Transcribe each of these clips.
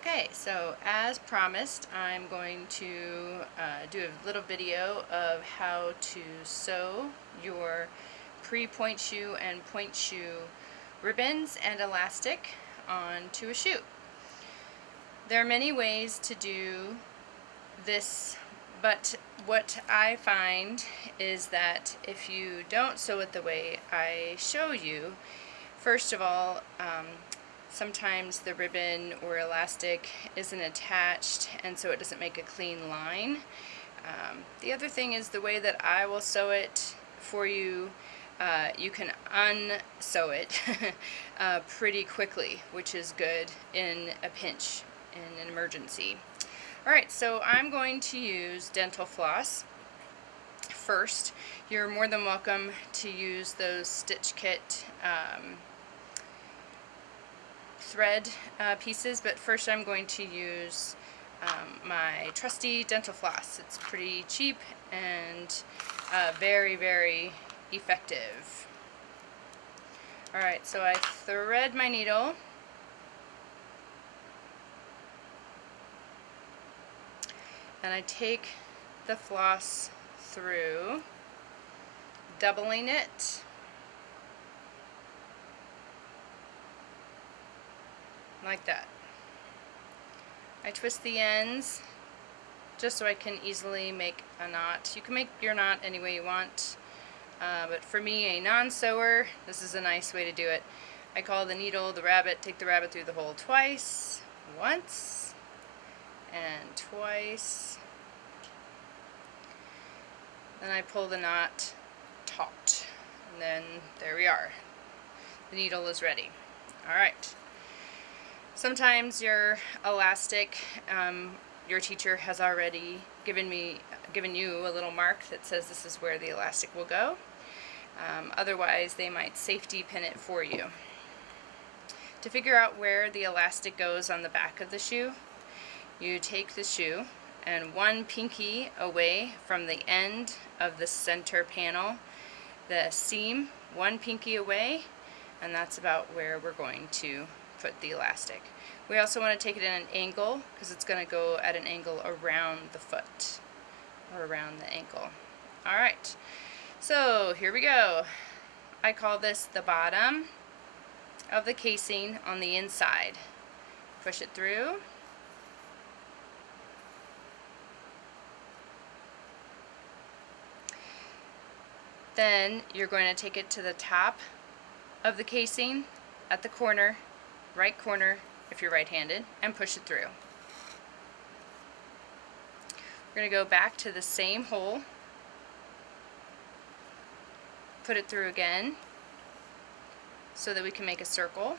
Okay, so as promised, I'm going to do a little video of how to sew your pre-point shoe and point shoe ribbons and elastic onto a shoe. There are many ways to do this, but what I find is that if you don't sew it the way I show you, first of all, sometimes the ribbon or elastic isn't attached, and so it doesn't make a clean line. The other thing is the way that I will sew it for you, you can unsew it pretty quickly, which is good in a pinch, in an emergency. Alright, so I'm going to use dental floss first. You're more than welcome to use those Stitch Kit thread pieces, but first I'm going to use my trusty dental floss. It's pretty cheap and very, very effective. Alright, so I thread my needle and I take the floss through, doubling it, like that. I twist the ends just so I can easily make a knot. You can make your knot any way you want, but for me, a non-sewer, this is a nice way to do it. I call the needle the rabbit, take the rabbit through the hole twice, once, and twice. Then I pull the knot taut, and then there we are. The needle is ready. Alright. Sometimes your elastic, your teacher has already given you a little mark that says this is where the elastic will go. Otherwise, they might safety pin it for you. To figure out where the elastic goes on the back of the shoe, you take the shoe and one pinky away from the end of the center panel, the seam, one pinky away, and that's about where we're going to put the elastic. We also want to take it in an angle because it's going to go at an angle around the foot or around the ankle. Alright, so here we go. I call this the bottom of the casing on the inside. Push it through. Then you're going to take it to the top of the casing at the corner, right corner if you're right-handed, and push it through. We're going to go back to the same hole, put it through again so that we can make a circle,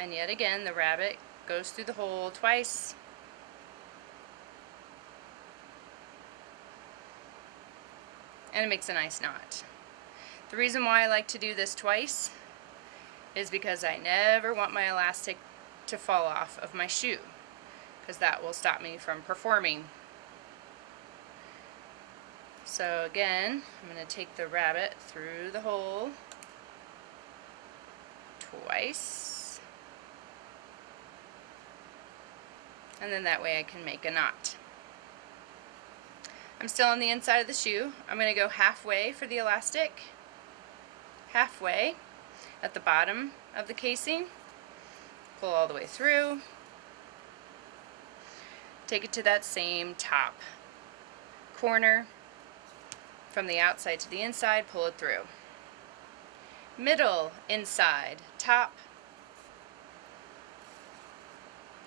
and yet again the rabbit goes through the hole twice, and it makes a nice knot. The reason why I like to do this twice is because I never want my elastic to fall off of my shoe, because that will stop me from performing. So again, I'm going to take the rabbit through the hole twice, and then that way I can make a knot. I'm still on the inside of the shoe. I'm going to go halfway for the elastic, halfway at the bottom of the casing, pull all the way through, take it to that same top corner, from the outside to the inside, pull it through. Middle, inside, top,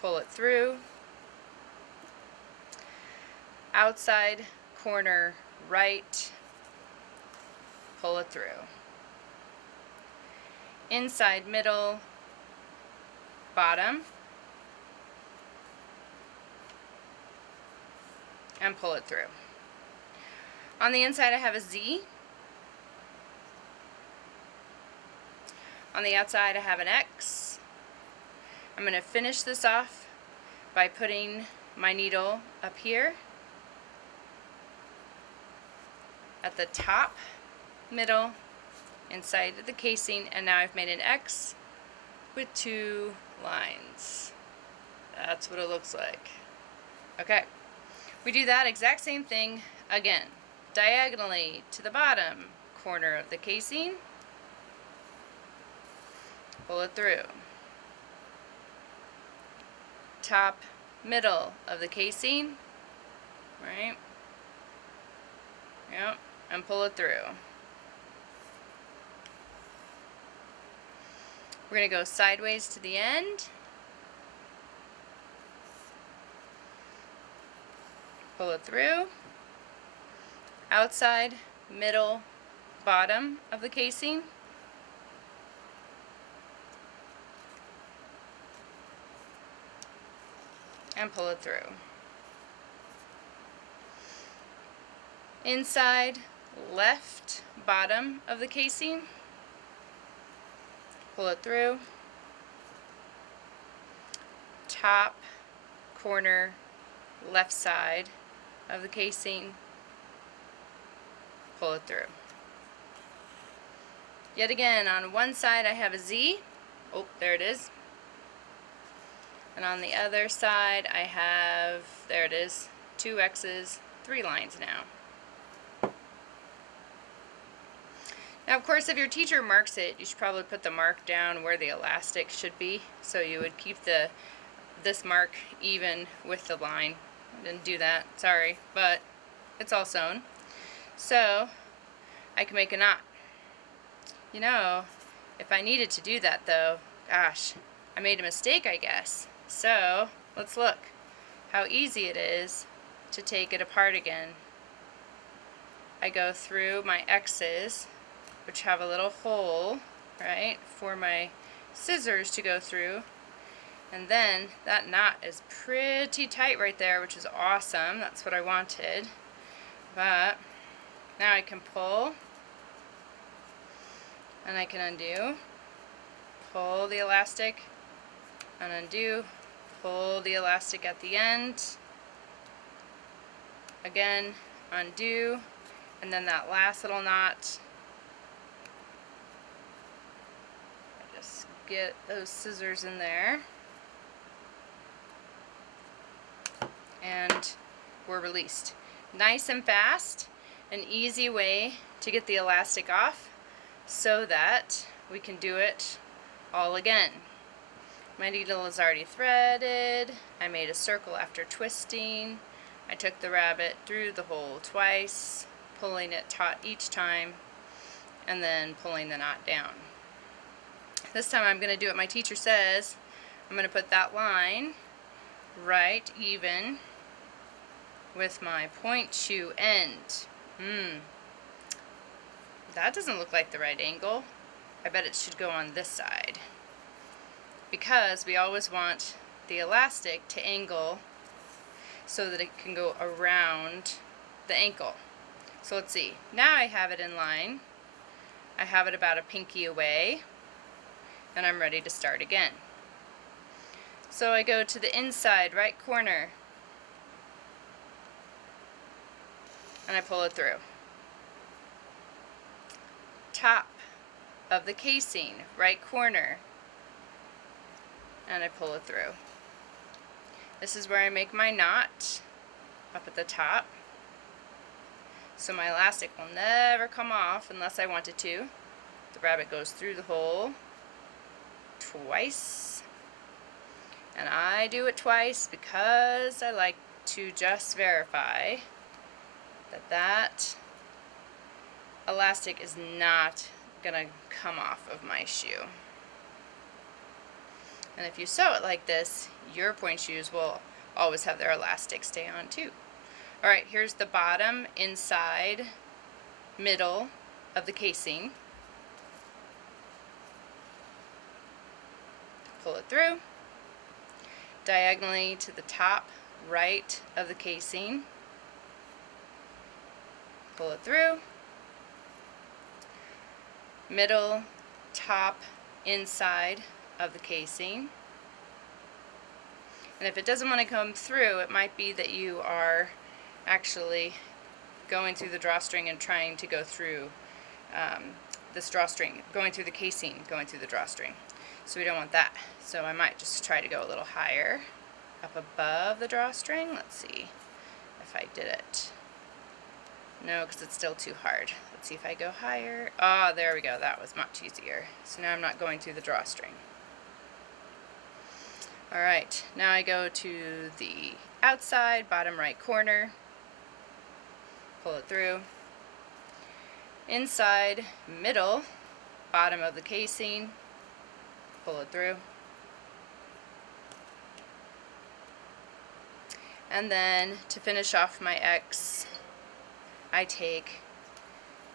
pull it through. Outside, corner, right, pull it through. Inside, middle, bottom, and pull it through. On the inside I have a Z. On the outside I have an X. I'm going to finish this off by putting my needle up here at the top, middle, inside of the casing, and now I've made an X with two lines. That's what it looks like. Okay, we do that exact same thing again. Diagonally to the bottom corner of the casing, pull it through. Top middle of the casing, right? Yep, and pull it through. We're going to go sideways to the end. Pull it through. Outside, middle, bottom of the casing. And pull it through. Inside, left, bottom of the casing. Pull it through. Top, corner, left side of the casing. Pull it through. Yet again, on one side I have a Z. Oh, there it is. And on the other side I have, there it is, 2 X's, 3 lines now. Now, of course, if your teacher marks it, you should probably put the mark down where the elastic should be. So you would keep this mark even with the line. I didn't do that, sorry, but it's all sewn. So I can make a knot. You know, if I needed to do that though, gosh, I made a mistake, I guess. So let's look how easy it is to take it apart again. I go through my X's, which have a little hole, right, for my scissors to go through. And then that knot is pretty tight right there, which is awesome. That's what I wanted. But now I can pull, and I can undo, pull the elastic, and undo, pull the elastic at the end, again, undo, and then that last little knot, I just get those scissors in there, and we're released. Nice and fast, an easy way to get the elastic off so that we can do it all again. My needle is already threaded. I made a circle after twisting. I took the rabbit through the hole twice, pulling it taut each time, and then pulling the knot down. This time I'm going to do what my teacher says. I'm going to put that line right even with my point shoe end. That doesn't look like the right angle. I bet it should go on this side, because we always want the elastic to angle so that it can go around the ankle. So let's see. Now I have it in line. I have it about a pinky away, and I'm ready to start again. So I go to the inside right corner, and I pull it through. Top of the casing, right corner, and I pull it through. This is where I make my knot up at the top, so my elastic will never come off unless I want it to. The rabbit goes through the hole twice, and I do it twice because I like to just verify that that elastic is not gonna come off of my shoe. And if you sew it like this, your point shoes will always have their elastic stay on too. Alright, here's the bottom, inside, middle of the casing. Pull it through. Diagonally to the top right of the casing. Pull it through. Middle, top, inside of the casing. And if it doesn't want to come through, it might be that you are actually going through the drawstring and trying to go through this drawstring, going through the casing, going through the drawstring. So we don't want that. So I might just try to go a little higher. up above the drawstring. Let's see if I did it. No, because it's still too hard. Let's see if I go higher. Oh, there we go. That was much easier. So now I'm not going through the drawstring. Alright, now I go to the outside, bottom right corner. Pull it through. Inside, middle, bottom of the casing. Pull it through. And then to finish off my X, I take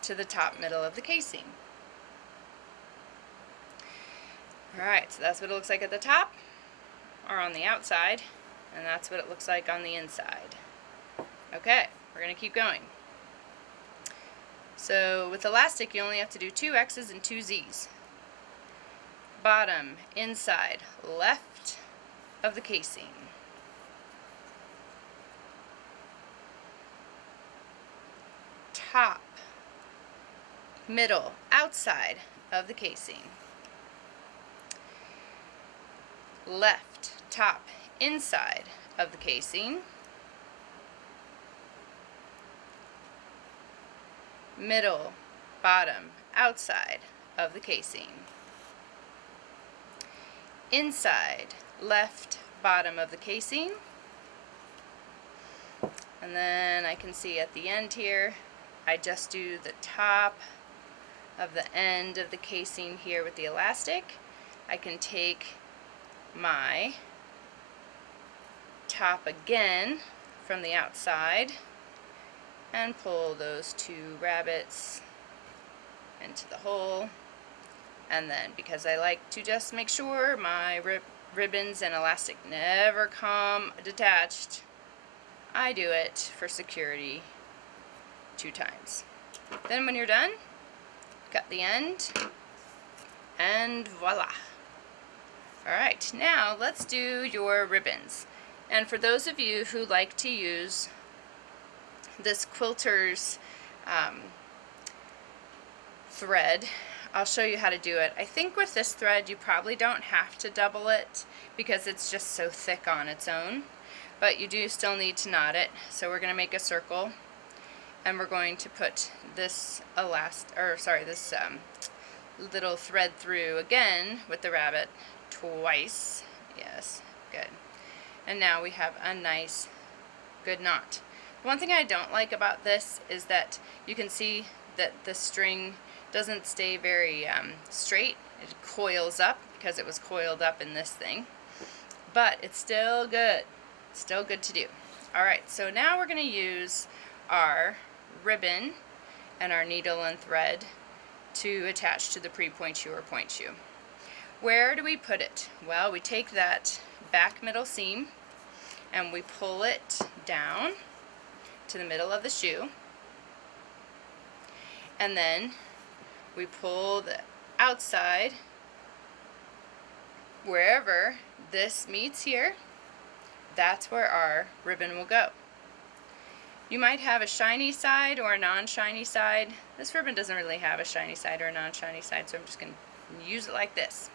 to the top middle of the casing. Alright, so that's what it looks like at the top, or on the outside, and that's what it looks like on the inside. Okay, we're going to keep going. So with elastic, you only have to do 2 X's and 2 Z's. Bottom, inside, left of the casing. Top, middle, outside of the casing. Left, top, inside of the casing. Middle, bottom, outside of the casing. Inside, left, bottom of the casing. And then I can see at the end here, I just do the top of the end of the casing here with the elastic. I can take my top again from the outside and pull those 2 rabbets into the hole. And then, because I like to just make sure my ribbons and elastic never come detached, I do it for security 2 times. Then when you're done, cut the end, and voila. Alright, now let's do your ribbons. And for those of you who like to use this quilter's thread, I'll show you how to do it. I think with this thread you probably don't have to double it because it's just so thick on its own, but you do still need to knot it. So we're going to make a circle, and we're going to put this little thread through again with the rabbit twice. Yes, good. And now we have a nice good knot. One thing I don't like about this is that you can see that the string doesn't stay very straight. It coils up because it was coiled up in this thing, but it's still good. It's still good to do. Alright, so now we're going to use our ribbon and our needle and thread to attach to the pre-point shoe or point shoe. Where do we put it? Well, we take that back middle seam and we pull it down to the middle of the shoe, and then we pull the outside wherever this meets here. That's where our ribbon will go. You might have a shiny side or a non-shiny side. This ribbon doesn't really have a shiny side or a non-shiny side, so I'm just going to use it like this.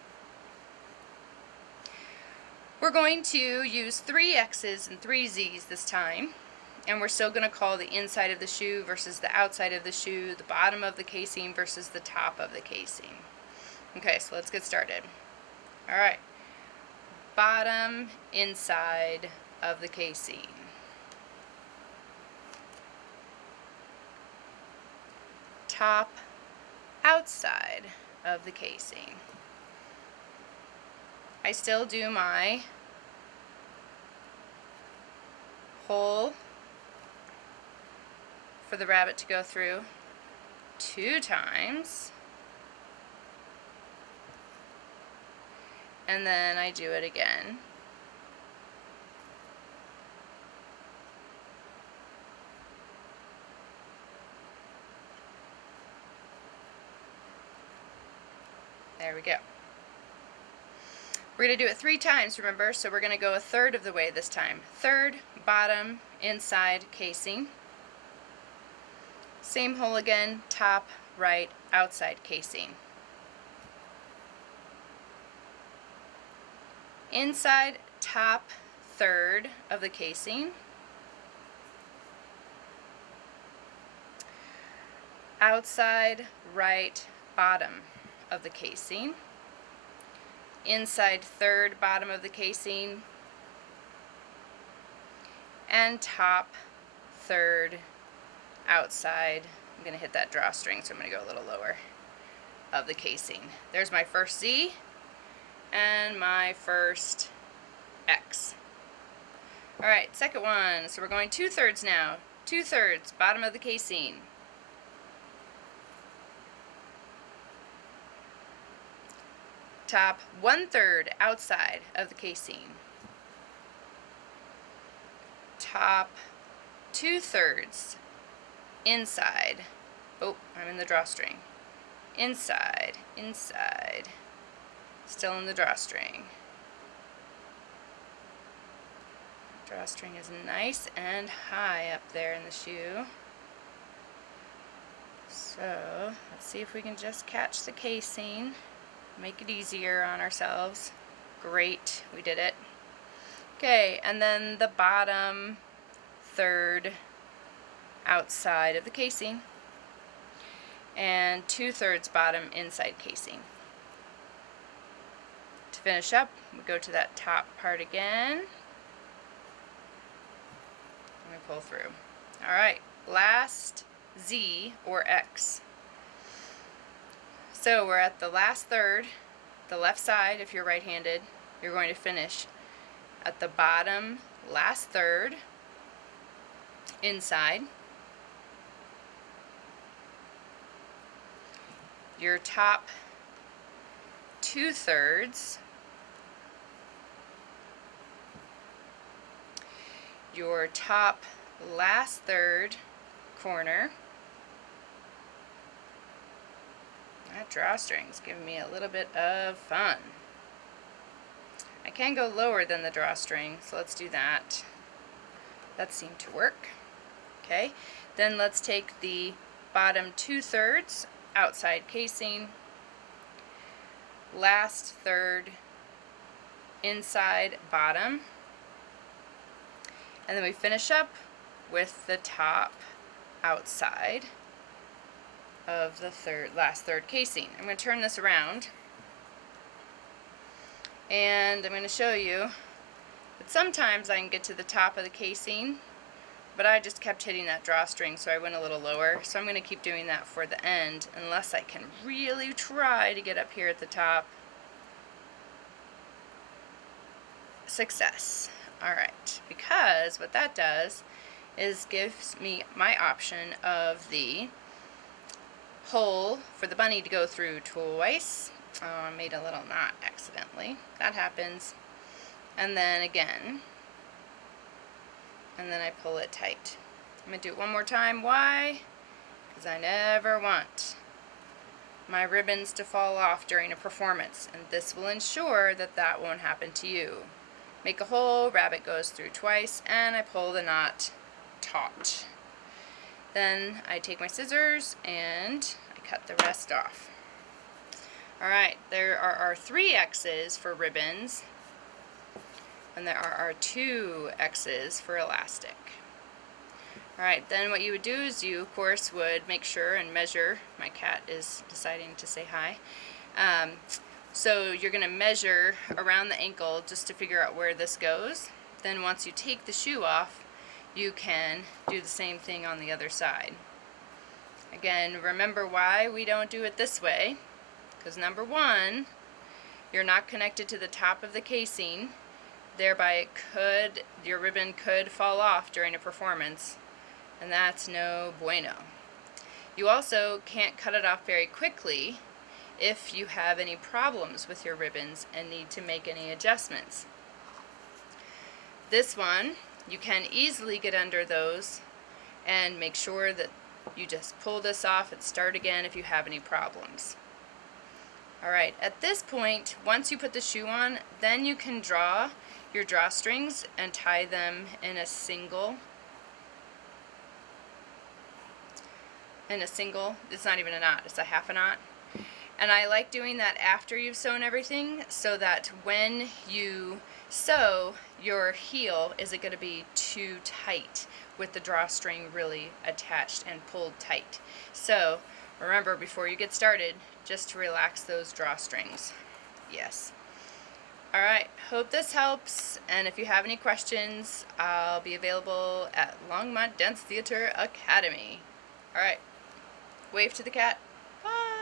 We're going to use 3 X's and 3 Z's this time, and we're still going to call the inside of the shoe versus the outside of the shoe, the bottom of the casing versus the top of the casing. Okay, so let's get started. Alright, bottom, inside of the casing. Top, outside of the casing. I still do my hole for the rabbit to go through 2 times, and then I do it again. There we go. We're going to do it 3 times, remember, so we're going to go a third of the way this time. Third, bottom, inside, casing. Same hole again, top, right, outside casing. Inside, top, third of the casing, outside right bottom of the casing, inside third bottom of the casing, and top third outside. I'm going to hit that drawstring, so I'm going to go a little lower of the casing. There's my first Z and my first X. Alright, second one. So we're going 2/3 now. 2/3 bottom of the casing. Top 1/3 outside of the casing. Top 2/3 inside. Oh, I'm in the drawstring. Inside, inside. Still in the drawstring. Drawstring is nice and high up there in the shoe. So, let's see if we can just catch the casing. Make it easier on ourselves. Great, we did it. Okay, and then the bottom third outside of the casing, and 2/3 bottom inside casing. To finish up, we go to that top part again. And we pull through. Alright, last Z or X. So we're at the last third, the left side. If you're right-handed, you're going to finish at the bottom last third inside. Your top 2/3, your top last third corner. That drawstring's giving me a little bit of fun. I can go lower than the drawstring, so let's do that. That seemed to work. Okay, then let's take the bottom 2/3 outside casing, last third inside bottom, and then we finish up with the top outside of the last third casing. I'm going to turn this around, and I'm going to show you that sometimes I can get to the top of the casing, but I just kept hitting that drawstring, so I went a little lower. So I'm going to keep doing that for the end, unless I can really try to get up here at the top. Success. Alright, because what that does is gives me my option of the hole for the bunny to go through twice. I made a little knot accidentally. That happens. And then again. And then I pull it tight. I'm going to do it one more time. Why? Because I never want my ribbons to fall off during a performance, and this will ensure that that won't happen to you. Make a hole, rabbit goes through twice, and I pull the knot taut. Then I take my scissors and I cut the rest off. Alright, there are our 3 X's for ribbons, and there are our 2 X's for elastic. Alright, then what you would do is you, of course, would make sure and measure. My cat is deciding to say hi. So you're going to measure around the ankle just to figure out where this goes. Then once you take the shoe off, you can do the same thing on the other side. Again, remember why we don't do it this way. Because number one, you're not connected to the top of the casing. Thereby your ribbon could fall off during a performance, and that's no bueno. You also can't cut it off very quickly if you have any problems with your ribbons and need to make any adjustments. This one, you can easily get under those and make sure that you just pull this off and start again if you have any problems. Alright, at this point, once you put the shoe on, then you can draw your drawstrings and tie them in a single. It's not even a knot, it's a half a knot. And I like doing that after you've sewn everything, so that when you sew, your heel isn't going to be too tight with the drawstring really attached and pulled tight. So remember, before you get started, just to relax those drawstrings. Yes. Alright, hope this helps, and if you have any questions, I'll be available at Longmont Dance Theater Academy. Alright, wave to the cat. Bye!